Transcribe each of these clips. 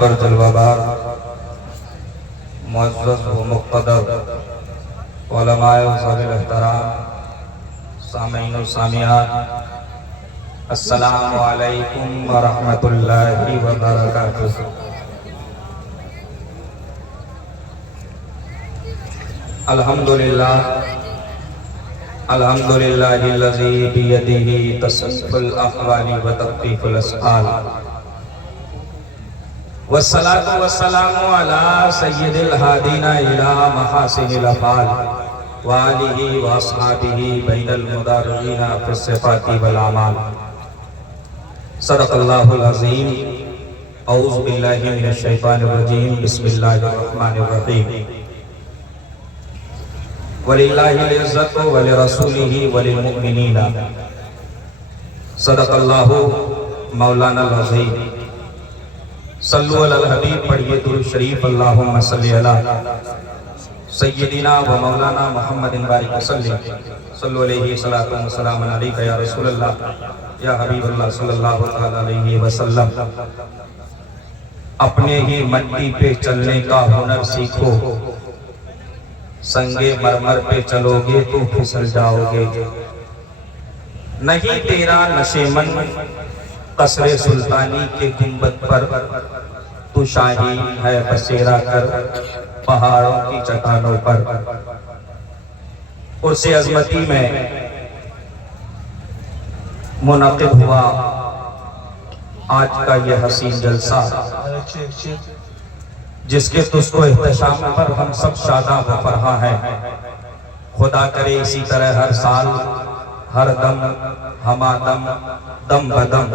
پر جلوہ بار معزز و مقتدر علماء و صاحب احترام سامعین و سامعات السلام علیکم ورحمۃ اللہ وبرکاتہ۔ الحمدللہ الذی بیدہ تصرف الاحوال و تخفیف الاسقال، والصلاة والسلام علی سید الہادین الی محاسن الافعال وآلہ واصحابہ بین المدارعین فی الصفات والاعمال۔ صدق اللہ العظیم۔ اعوذ باللہ من الشیطان الرجیم، بسم اللہ الرحمن الرحیم۔ وَلِلَّهِ الْعِزَّةُ وَلِرَسُولِهِ وَلِلْمُؤْمِنِينَ۔ صدق اللہ مولانا العظیم۔ صلو علی الحبیب، پڑھیے درود شریف، اللہم صلی علی سیدنا و مولانا محمد بارک وسلم۔ صلو علیہ صلاۃ و سلام علیک یا رسول اللہ یا حبیب اللہ صلی اللہ علیہ وسلم۔ اپنے ہی مٹی پہ چلنے کا ہنر سیکھو، سنگے مرمر پہ چلو گے تو پھسل جاؤ گے۔ نہیں تیرا نشیمن قصر سلطانی کے گنبد پر، تو شاہی ہے بسیرا کر پہاڑوں کی چٹانوں پر۔ عرص عظمتی میں منعقد ہوا آج کا یہ حسین جلسہ، جس کے تجھ کو احتشام پر ہم سب شاداں و فرحاں ہیں۔ خدا کرے اسی طرح ہر سال، ہر دم، ہمادم، دم بدم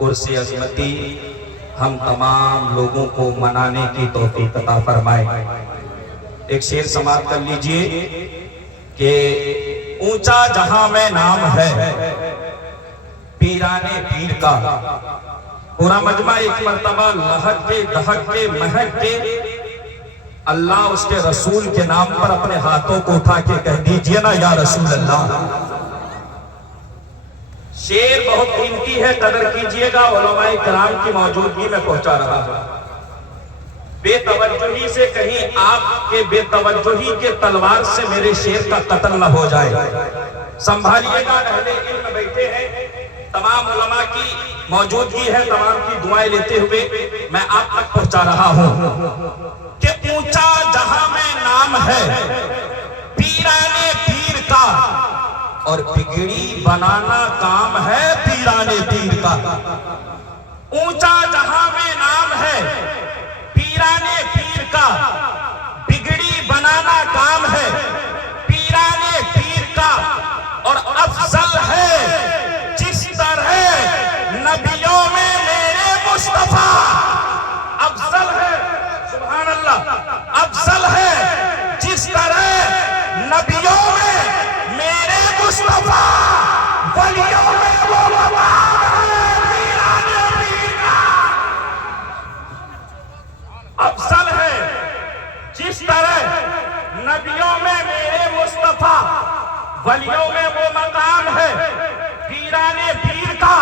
عرص عظمتی ہم تمام لوگوں کو منانے کی توفیق عطا فرمائے۔ ایک شعر سماعت کر لیجئے کہ اونچا جہاں میں نام ہے پیران پیر کا، پورا مجمع ایک مرتبہ لہک کے دہک کے مہک کے اللہ اس کے رسول کے نام پر اپنے ہاتھوں کو اٹھا کے کہہ دیجئے نا یا رسول اللہ۔ شعر بہت قیمتی ہے، قدر کیجئے گا، علماء کرام کی موجودگی میں پہنچا رہا ہوں۔ بے توجہی سے کہیں آپ کے بے توجہی کے تلوار سے میرے شعر کا قتل نہ ہو جائے، سنبھالیے گا۔ اہل علم بیٹھے ہیں، تمام علماء کی موجودگی ہے، تمام کی دعائیں لیتے ہوئے میں آپ تک پہنچا رہا ہوں کہ اونچا جہاں میں نام ہے پیران پیر کا، اور بگڑی بنانا کام ہے پیران پیر کا۔ اونچا جہاں میں نام ہے پیران پیر کا، بگڑی بنانا کام ہے پیران پیر کا، اور افضل ہے جس طرح نبیوں میں میرے مصطفیٰ، افضل ہے، سبحان اللہ، افضل ہے جس طرح نبیوں میں میرے مصطفیٰ، ولیوں میں وہ مقام ہے پیران پیر کا۔ افضل ہے جس طرح نبیوں میں میرے مصطفیٰ، ولیوں میں وہ مقام ہے پیران پیر کا۔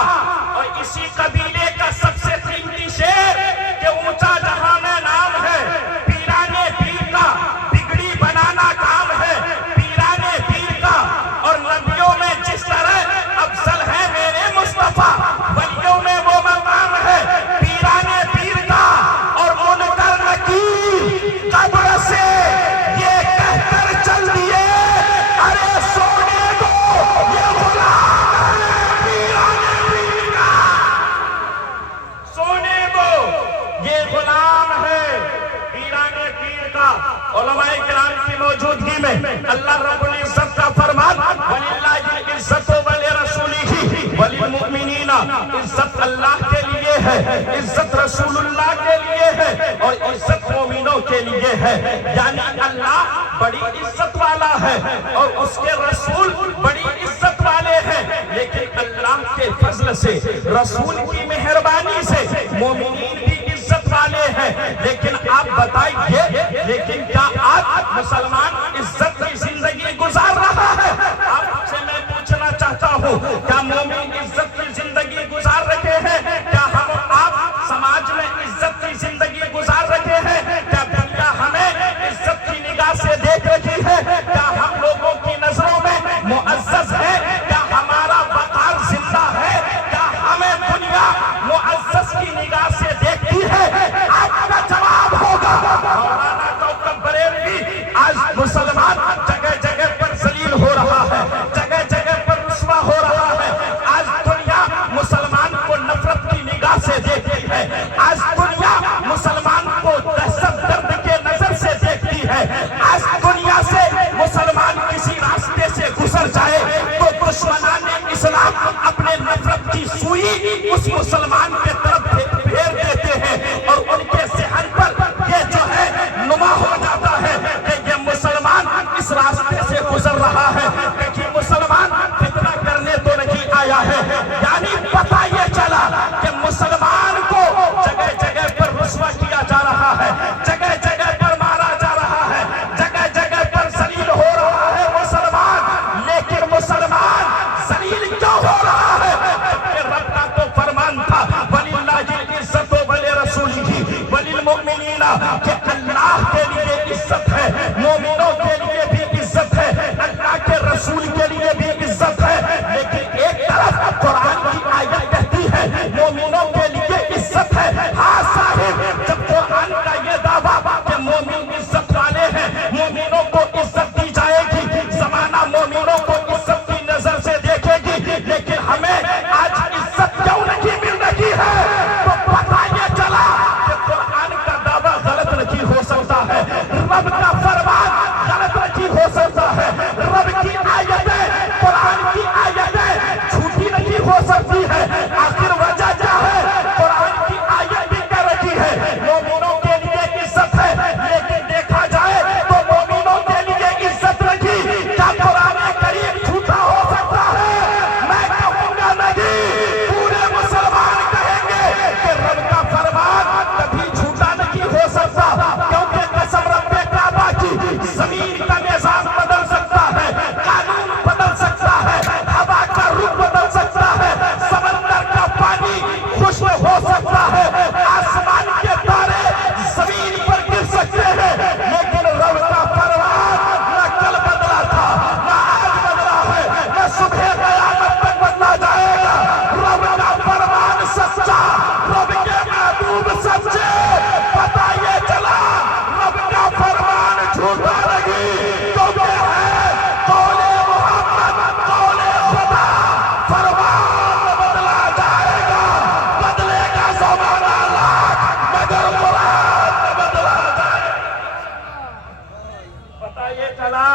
اور اسی قبیلے کا سب سے قیمتی شعر کہ اونچا جہاں میں نام ہے پیران پیر کا، بگڑی بنانا کام ہے پیران پیر کا، اور نبیوں میں جس طرح افضل ہے میرے مصطفیٰ، ولیوں میں وہ مقام ہے پیران پیر کا۔ اور منکر نکیر قبر سے یہ کہہ کر چل دیے، ارے سونے دو یہ غلام ہے پیران پیر کا، سونے دو یہ غلام ہے پیران پیر کا۔ علماء کرام کی موجودگی میں اللہ رب العزت کا فرمان وَلِلَّهِ الْعِزَّةُ وَلِرَسُولِهِ وَلِلْمُؤْمِنِينَ، عزت اللہ کے لیے ہے، عزت رسول اللہ کے لیے ہے، اور عزت مومنوں کے لیے ہے۔ یعنی اللہ بڑی عزت والا ہے اور اس کے رسول بڑی عزت والے ہیں، لیکن اللہ کے فضل سے، رسول کی مہربانی سے مومنین بھی عزت والے ہیں۔ لیکن آپ بتائیے، لیکن کیا آج مسلمان عزت کی زندگی گزار رہا ہے؟ آپ سے میں پوچھنا چاہتا ہوں، کیا مومن عزت کی زندگی گزار رہے ہیں؟ کیا ہم آپ سماج میں عزت کی دیکھتی ہے آپ کا جواب ہوگا مولانا کوکب بریلوی آج مسلمان جگہ جگہ پر ذلیل ہو رہا ہے، جگہ جگہ پر رسوا ہو رہا ہے، آج دنیا مسلمان کو نفرت کی نگاہ سے دیکھتی ہے، آج دنیا مسلمان کو دہشت گرد کے نظر سے دیکھتی ہے، آج دنیا سے مسلمان کسی راستے سے گزر جائے تو دشمنان اسلام اپنے نفرت کی سوئی اس مسلمان کے طرف پھیر دیتے ہیں اور ان کے ذہن پر یہ جو ہے نما ہو جاتا ہے کہ یہ مسلمان اس راستے سے گزر رہا ہے، کہ مسلمان فتنہ کرنے تو نہیں آیا ہے۔ یعنی پتہ یہ چلا کہ مسلمان کو جگہ جگہ پر رسوا کیا جا رہا ہے، جگہ جگہ پر مارا جا رہا ہے، جگہ جگہ پر ذلیل ہو رہا ہے مسلمان، لیکن مسلمان ذلیل کیوں ہو رہا ہے؟ جبکہ رب کا تو فرمان تھا وَلِلَّهِ الْعِزَّةُ وَلِرَسُولِهِ وَلِلْمُؤْمِنِينَ کہ اللہ کے لیے عزت ہے، مومنوں کے لیے بھی عزت ہے، اللہ کے رسول کے لیے بھی عزت ہے، لیکن ایک طرف قرآن کی آیت کہتی ہے مومنوں کے لیے عزت ہے۔ ہاں صاحب، جب قرآن کا یہ دعویٰ کہ مومن عزت والے ہیں، مومنوں کو عزت دی جائے گی، زمانہ مومنوں کو عزت کی نظر سے دیکھے گی، لیکن ہمیں آج عزت کیوں نہیں مل رہی ہے؟ تو پتہ یہ چلا کہ قرآن کا دعویٰ غلط نہیں ہو سکتا ہے، رب کا فرمان غلط نہیں ہو سکتا ہے، رب کی آیتیں، قرآن کی آیتیں جھوٹی نہیں ہو سکتی ہے۔ آخر وجہ کیا ہے؟ قرآن کی آیت بھی کہہ رہی ہے مومنوں کے لیے عزت ہے، لیکن دیکھا جائے تو مومنوں کے لیے عزت نہیں۔ کیا قرآن کریم جھوٹا ہو سکتا ہے؟ میں کہوں گا نہیں، پورے مسلمان کہیں گے کہ رب کا فرمان کبھی جھوٹا نہیں ہو سکتا، کیونکہ قسم رب کعبہ کی زمین کا نظام بدل سکتا ہے، قانون بدل سکتا ہے، ہوا کا رخ بدل سکتا ہے، سمندر کا پانی خشک ہو سکتا ہے، آسمان کے تارے زمین پر گر سکتے ہیں، لیکن رب کا فرمان نہ کل بدلا تھا، نہ آج بدلا ہے، نہ صبح قیامت تک بدلا جائے گا۔ رب کا فرمان سچا، رب کے محبوب سچے، پتہ یہ چلا رب کا فرمان جھوٹا نہیں، کیونکہ ہے قول محمد قول خدا، فرمان بدلا جائے گا، بدلے گا زمانہ لاکھ مگر قرآن نہ بدلا جائے گا۔ پتہ یہ چلا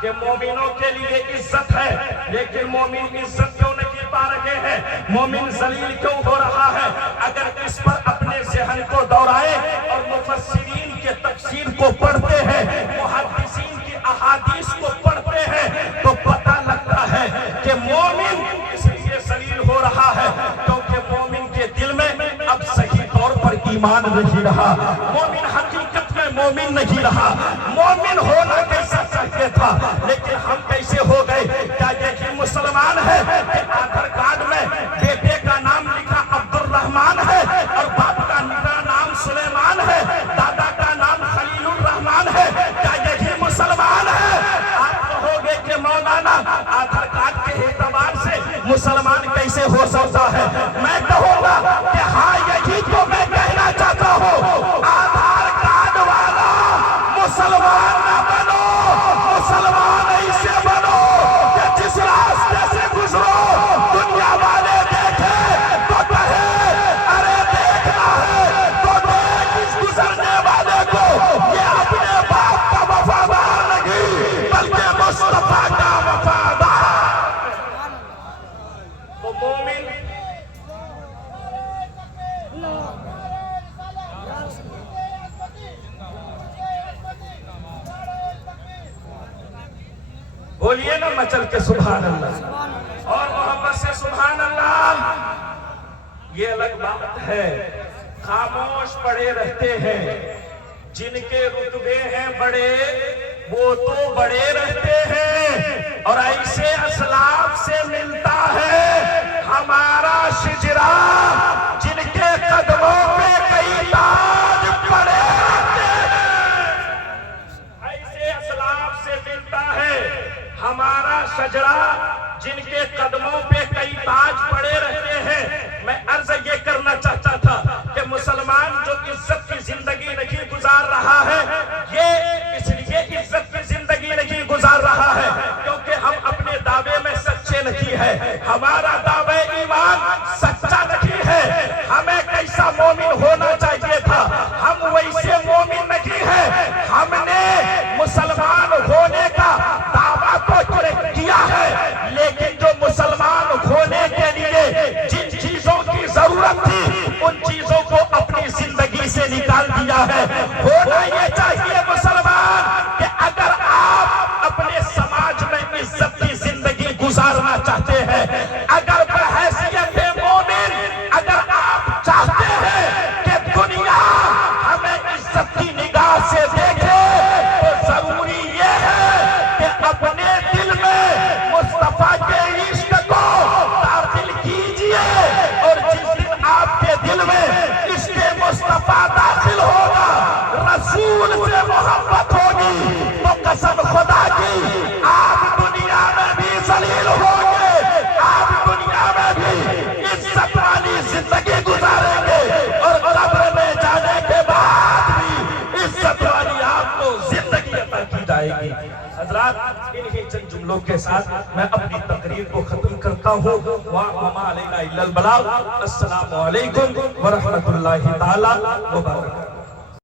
کہ مومنوں کے لیے عزت ہے، لیکن مومن عزت کیوں نہیں پا رہے ہیں، مومن ذلیل کیوں ہو رہا ہے؟ اگر اس پر اپنے ذہن کو دوڑائیں اور مفسرین کے تفسیر کو پڑھتے ہیں، محدثین کی احادیث کو پڑھتے ہیں، تو پتہ لگتا ہے کہ مومن اس لیے ذلیل ہو رہا ہے کیونکہ مومن کے دل میں اب صحیح طور پر ایمان نہیں رہا، مومن حقیقت میں مومن نہیں رہا، مومن ہونا کیسا چاہتے تھا لیکن ہم کیسے ہو گئے؟ کیا یہی مسلمان ہے کہ آدھار کارڈ میں بیٹے کا نام لکھا عبد الرحمن ہے اور باپ کا نام سلیمان ہے، دادا کا نام خلیل الرحمن ہے؟ کیا یہی مسلمان ہے؟ آپ کہو گے کہ مولانا آدھار کارڈ کے اعتبار سے مسلمان کیسے ہو سکتا ہے؟ میں کہوں گا کہ ہاں یہی تو میں کہنا چاہتا ہوں، آدھار کارڈ والا مسلمان نہ بنو، مسلمان ایسے بنو کہ جس راستے سے گزرو دنیا والے دیکھیں تو کہے ارے دیکھنا ہے تو دیکھ اس گزرنے والے کو، یہ اپنے باپ کا وفادار نہیں بلکہ مصطفیٰ کا وفادار۔ تو مومن بولیے نا مچل کے سبحان اللہ اور محبت سے سبحان اللہ۔ یہ الگ بات ہے، خاموش پڑے رہتے ہیں، جن کے رتبے ہیں بڑے وہ تو بڑے رہتے ہیں، اور ایسے اسلاف سے ملتا ہے ہمارا شجرا جن کے قدموں پہ کئی تاج پڑے رہتے ہیں، ایسے اسلاف سے ملتا ہے ہمارا شجرا جن کے قدموں پہ کئی تاج پڑے رہتے ہیں۔ میں عرض یہ کرنا چاہتا تھا کہ مسلمان جائے گی۔ حضرات انہی چند جملوں کے ساتھ میں اپنی تقریر کو ختم کرتا ہوں۔ وَمَا عَلَيْنَا إِلَّا الْبَلَاغُ۔ السلام علیکم ورحمۃ اللہ تعالی وبرکاتہ۔